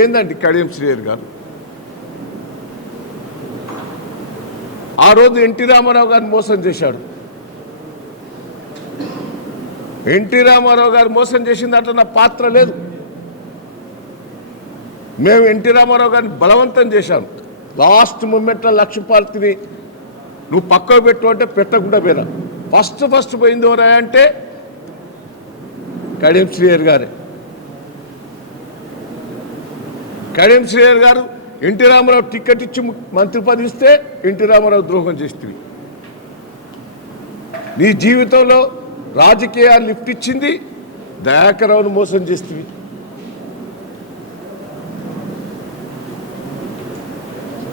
ఏందండి కడియం శ్రీహరి గారు ఆ రోజు ఎన్టీ రామారావు గారిని మోసం చేశాడు. ఎన్టీ రామారావు గారు మోసం చేసిన దాంట్లో నా పాత్ర లేదు. మేము ఎన్టీ రామారావు గారిని బలవంతం చేశాం. లాస్ట్ మూమెంట్లో లక్ష్మీపార్తిని నువ్వు పక్కకు పెట్టు అంటే పెట్టకుండా పోయినా. ఫస్ట్ పోయింది ఎవరా అంటే కడియం శ్రీహరి గారే. కడియం శ్రీహరి గారు ఎన్టీ రామారావు టికెట్ ఇచ్చి మంత్రి పదవి ఇస్తే ఎన్టీ రామారావు ద్రోహం చేస్తుంది. నీ జీవితంలో రాజకీయాలు లిఫ్ట్ ఇచ్చింది దయాకరావును మోసం చేస్తుంది.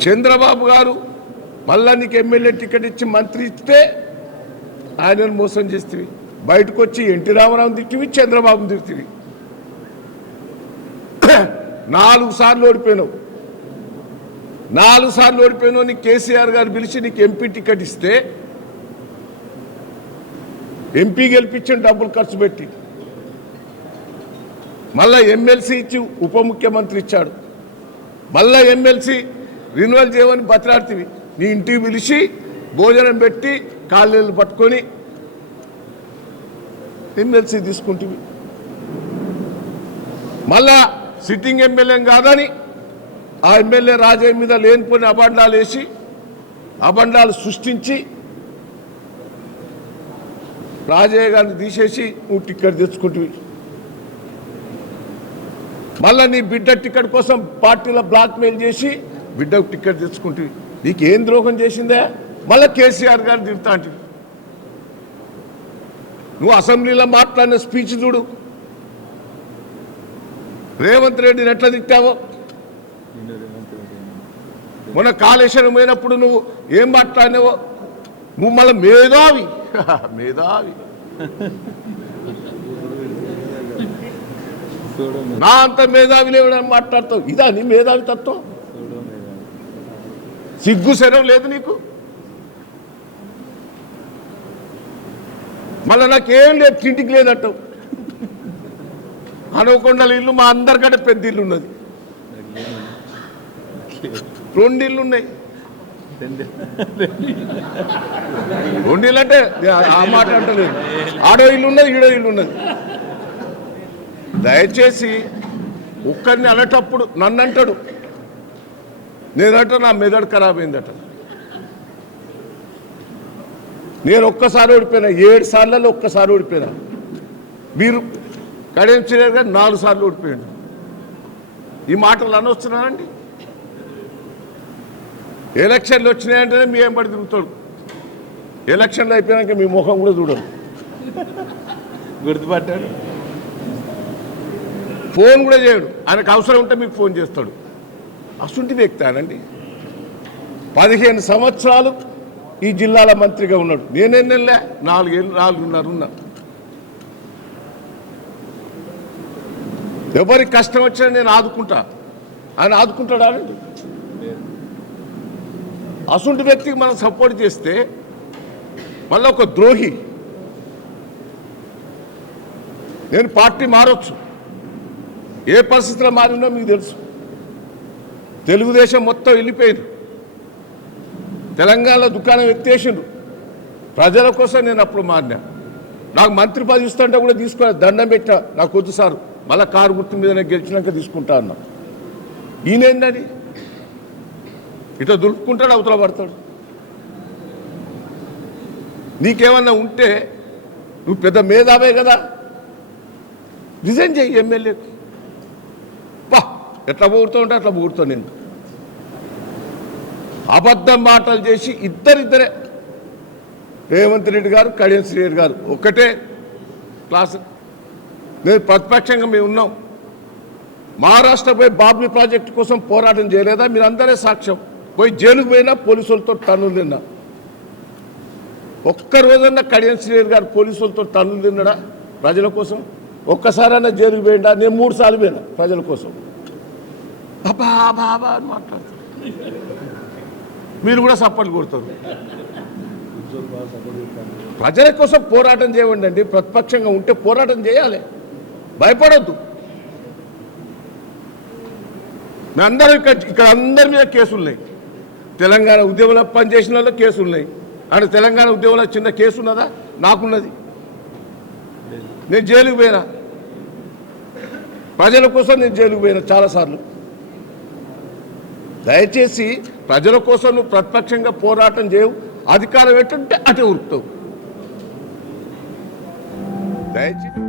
చంద్రబాబు గారు మళ్ళా నీకు ఎమ్మెల్యే టికెట్ ఇచ్చి మంత్రి ఇస్తే ఆయనను మోసం చేస్తుంది. బయటకు వచ్చి ఎన్టీ రామారావుని తిట్టివి, చంద్రబాబుని తిట్టివి. 4 సార్లు ఓడిపోయినావు. 4 సార్లు ఓడిపోయినావు. నీకు కేసీఆర్ గారు పిలిచి నీకు ఎంపీ టికెట్ ఇస్తే ఎంపీ గెలిపించిన డబ్బులు ఖర్చు పెట్టి మళ్ళా ఎమ్మెల్సీ ఇచ్చి ఉప ముఖ్యమంత్రి ఇచ్చాడు. మళ్ళా ఎమ్మెల్సీ రిన్యువల్ చేయమని బతిలాడుతుంది. నీ ఇంటికి పిలిచి భోజనం పెట్టి కాళ్ళేళ్ళు పట్టుకొని ఎమ్మెల్సీ తీసుకుంటుంది. మళ్ళా సిట్టింగ్ ఎమ్మెల్యే కాదని ఆ ఎమ్మెల్యే రాజయ్య మీద లేనిపోయిన అబండాలు వేసి అబండాలు సృష్టించి రాజయ్య గారిని తీసేసి నువ్వు టికెట్ తెచ్చుకుంటువి. మళ్ళా నీ బిడ్డ టికెట్ కోసం పార్టీలో బ్లాక్మెయిల్ చేసి బిడ్డకు టికెట్ తెచ్చుకుంటువి. నీకేం ద్రోహం చేసిందే? మళ్ళీ కేసీఆర్ గారు తిడతా అంటే నువ్వు అసెంబ్లీలో మాట్లాడిన స్పీచ్ చూడు. రేవంత్ రెడ్డిని ఎట్లా తిట్టావో. మొన్న కాళేశ్వరం పోయినప్పుడు నువ్వు ఏం మాట్లాడినావో. నువ్వు మళ్ళీ మేధావి మేధావి నా అంత మేధావి లేవని మాట్లాడతావు. ఇదా నీ మేధావి తత్వం? సిగ్గు శరం లేదు నీకు. మళ్ళీ నాకేం లేదు, తింటికి లేదంటావు. అనుకొండల ఇల్లు మా అందరికంటే పెద్ద ఇల్లు ఉన్నది. 2 ఇళ్ళు ఉన్నాయి. 2 ఇళ్ళు అంటే ఆ మాట అంటలేదు. ఆడో ఇల్లు ఉన్నది, ఈడో ఇల్లు ఉన్నది. దయచేసి ఒక్కరిని అనేటప్పుడు నన్ను అంటాడు. నేనంటే నా మెదడు ఖరాబ్ అయిందట. నేను ఒక్కసారి ఓడిపోయినా. 7 సార్లలో ఒక్కసారి ఓడిపోయినా. మీరు కడియం శ్రీహరి గారు 4 సార్లు ఓడిపోయాడు. ఈ మాటలు అనొస్తున్నానండి. ఎలక్షన్లు వచ్చినాయంటేనే మీ ఏం పడి తిరుగుతాడు. ఎలక్షన్లు అయిపోయాక మీ ముఖం కూడా చూడరు. గుర్తుపట్టాడు. ఫోన్ కూడా చేయడు. ఆయనకు అవసరం ఉంటే మీకు ఫోన్ చేస్తాడు. అసుంటి వ్యక్తానండి. 15 సంవత్సరాలు ఈ జిల్లాల మంత్రిగా ఉన్నాడు. నేనెన్నెళ్ళా 4 ఏళ్ళు 4.5 ఉన్నా. ఎవరికి కష్టం వచ్చినా నేను ఆదుకుంటా. ఆయన ఆదుకుంటాడా అండి? అసుంటి వ్యక్తికి మనం సపోర్ట్ చేస్తే మళ్ళీ ఒక ద్రోహి. నేను పార్టీ మారొచ్చు. ఏ పరిస్థితిలో మారినో మీకు తెలుసు. తెలుగుదేశం మొత్తం వెళ్ళిపోయింది. తెలంగాణలో దుకాణం ఎత్తేసిండ్రు. ప్రజల కోసం నేను అప్పుడు మారినా. నాకు మంత్రి పదవి ఇస్తుంటే కూడా తీసుకోవాలి. దండం పెట్టా, నాకు వద్దు సార్, మళ్ళీ కారు గుర్తు మీద నేను గెలిచినాక తీసుకుంటా అన్నా. ఈయనేందని ఇట్లా దులుపుకుంటాడు, అవతల పడతాడు. నీకేమన్నా ఉంటే నువ్వు పెద్ద మేధావే కదా, రిజైన్ చేయి ఎమ్మెల్యేకి. బా ఎట్లా పోగుడుతూ ఉంటే అట్లా పోగుడుతావు. నేను అబద్ధం మాటలు చేసి ఇద్దరే రేవంత్ రెడ్డి గారు, కడియం శ్రీహరి గారు ఒక్కటే క్లాస్. నేను ప్రతిపక్షంగా మేము ఉన్నాం. మహారాష్ట్ర పోయి బాబ్లీ ప్రాజెక్టు కోసం పోరాటం చేయలేదా? మీరు అందరే సాక్ష్యం. పోయి జైలుకు పోయినా పోలీసులతో టన్నులు తిన్నా. ఒక్క రోజన్నా కడియం శ్రీహరి గారు పోలీసులతో టన్నులు తిన్నాడా ప్రజల కోసం? ఒక్కసారైనా జైలుకు పోయిందా? నేను 3 సార్లు పోయినా ప్రజల కోసం. బాబా బాబా అని మాట్లాడతారు. మీరు కూడా సపోర్ట్ కొడతారు. ప్రజల కోసం పోరాటం చేయండి అండి. ప్రతిపక్షంగా ఉంటే పోరాటం చేయాలి, భయపడొద్దు. మీ అందరూ ఇక్కడ అందరి మీద కేసులు ఉన్నాయి. తెలంగాణ ఉద్యమంలో పనిచేసిన వాళ్ళు కేసులు ఉన్నాయి. అంటే తెలంగాణ ఉద్యమంలో చిన్న కేసు ఉన్నదా? నాకున్నది. నేను జైలుకు పోయినా, ప్రజల కోసం నేను జైలుకు పోయినా చాలాసార్లు. దయచేసి ప్రజల కోసం నువ్వు ప్రతిపక్షంగా పోరాటం చేయవు, అధికారం ఏంటంటే అటే ఉరుకుతావు. దయచేసి